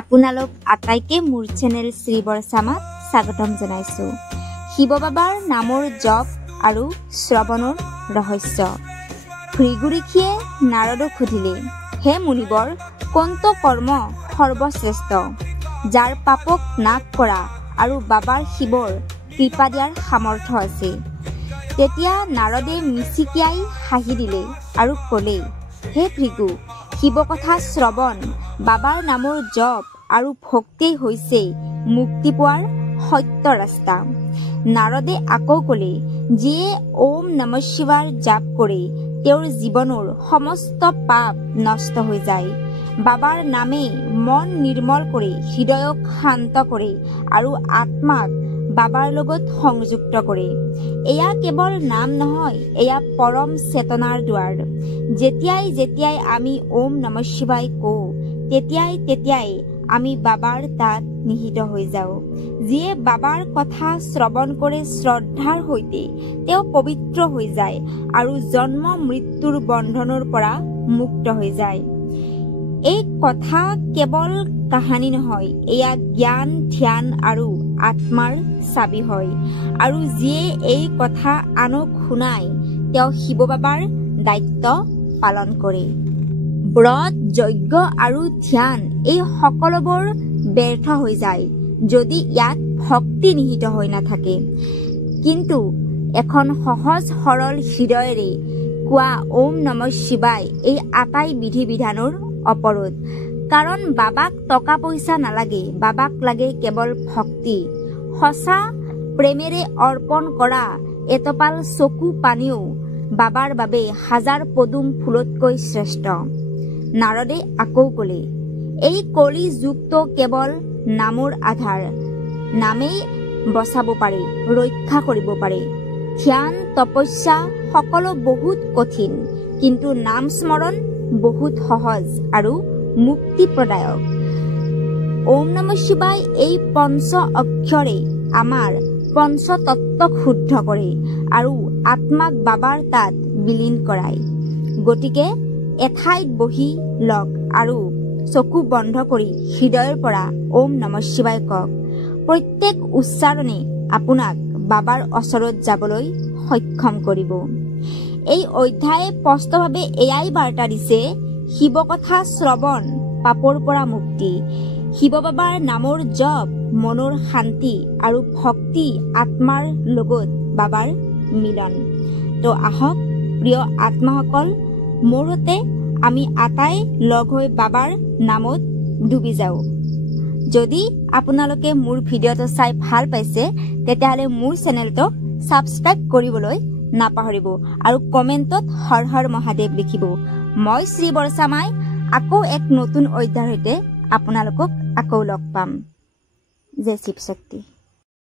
আপোনালোক আটাইকে মোৰ চেনেল শ্ৰী বৰচামাত স্বাগতম জনাইছো। শিৱ বাবাৰ নামৰ জপ আৰু শ্ৰৱণৰ ৰহস্য। ভৃগুৰিখীয়ে নাৰদক সুধিলে, হে মুনিবৰ, কোনটো কৰ্ম সৰ্বশ্ৰেষ্ঠ, যাৰ পাপক নাশ কৰা আৰু বাবাৰ শিৱৰ কৃপা দিয়াৰ সামৰ্থ্য আছে? তেতিয়া নাৰদে মিচিকিয়াই হাঁহি দিলে আৰু ক'লে, হে ভৃগু, শিৱ কথা শ্ৰৱণ, বাবাৰ নামৰ জপ আৰু ভক্তিয়েই হৈছে মুক্তি পোৱাৰ সত্য ৰাস্তা। নাৰদে আকৌ ক'লে, যিয়ে ওম নমঃ শিৱায়ৰ জাপ কৰে তেওঁৰ জীৱনৰ সমস্ত পাপ নষ্ট হৈ যায়। বাবাৰ নামে মন নিৰ্মল কৰি হৃদয়ক শান্ত কৰে আৰু আত্মাক বাবাৰ লগত সংযুক্ত কৰে। এয়া কেৱল নাম নহয়, এয়া পৰম চেতনাৰ দুৱাৰ। যেতিয়াই আমি ওম নমঃ শিৱায় কওঁ, তেতিয়াই আমি বাবাৰ তাত নিহিত হৈ যাওঁ। যিয়ে বাবাৰ কথা শ্ৰৱণ কৰে শ্ৰদ্ধাৰ সৈতে, তেওঁ পবিত্ৰ হৈ যায় আৰু জন্ম মৃত্যুৰ বন্ধনৰ পৰা মুক্ত হৈ যায়। এই কথা কেৱল কাহানী নহয়, এয়া জ্ঞান, ধ্যান আৰু আত্মাৰ চাবি হয়। আৰু যিয়ে এই কথা আনক শুনায়, তেওঁ শিৱ বাবাৰ দায়িত্ব পালন কৰে। ব্ৰত, যজ্ঞ আৰু ধ্যান এই সকলোবোৰ ব্যৰ্থ হৈ যায় যদি ইয়াত ভক্তি নিহিত হৈ নাথাকে। কিন্তু এখন সহজ সৰল হৃদয়েৰে কোৱা ওম নমঃ শিৱায় এই আটাই বিধি বিধানৰ অপৰোধ। কাৰণ বাবাক টকা পইচা নালাগে, বাবাক লাগে কেৱল ভক্তি। সঁচা প্ৰেমেৰে অৰ্পণ কৰা এটোপাল চকু পানীও বাবাৰ বাবে হাজাৰ পদুম ফুলতকৈ শ্ৰেষ্ঠ। নাৰদে আকৌ ক'লে, এই কলি যুগটো কেৱল নামৰ আধাৰ। নামেই বচাব পাৰে, ৰক্ষা কৰিব পাৰে। ধ্যান, তপস্যা সকলো বহুত কঠিন, কিন্তু নাম স্মৰণ বহুত সহজ আৰু মুক্তিপ্ৰদায়ক। ওম নমঃ শিৱায় এই পঞ্চ অক্ষৰে আমাৰ পঞ্চতত্বক শুদ্ধ কৰে আৰু আত্মাক বাবাৰ তাত বিলীন কৰায়। গতিকে এঠাইত বহি লওক আৰু চকু বন্ধ কৰি হৃদয়ৰ পৰা ওম নমঃ শিৱায় কওক। প্ৰত্যেক উচ্চাৰণে আপোনাক বাবাৰ ওচৰত যাবলৈ সক্ষম কৰিব। এই অধ্যায়ে স্পষ্টভাৱে এয়াই বাৰ্তা দিছে, শিৱ কথা শ্ৰৱণ পাপৰ পৰা মুক্তি, শিৱ বাবাৰ নামৰ জপ মনৰ শান্তি আৰু ভক্তি আত্মাৰ লগত বাবাৰ মিলন। তো আহক প্ৰিয় আত্মাসকল, মোৰ সৈতে আমি আটাই লগ হৈ বাবাৰ নামত ডুবি যাওঁ। যদি আপোনালোকে মোৰ ভিডিঅ'টো চাই ভাল পাইছে, তেতিয়াহ'লে মোৰ চেনেলটোক ছাবস্ক্ৰাইব কৰিবলৈ নাপাহৰিব আৰু কমেণ্টত হৰ হৰ মহাদেৱ লিখিব। মই শ্ৰী বৰচামাই আকৌ এক নতুন অধ্যায়ৰ সৈতে আপোনালোকক আকৌ লগ পাম। জয় শিৱ শক্তি।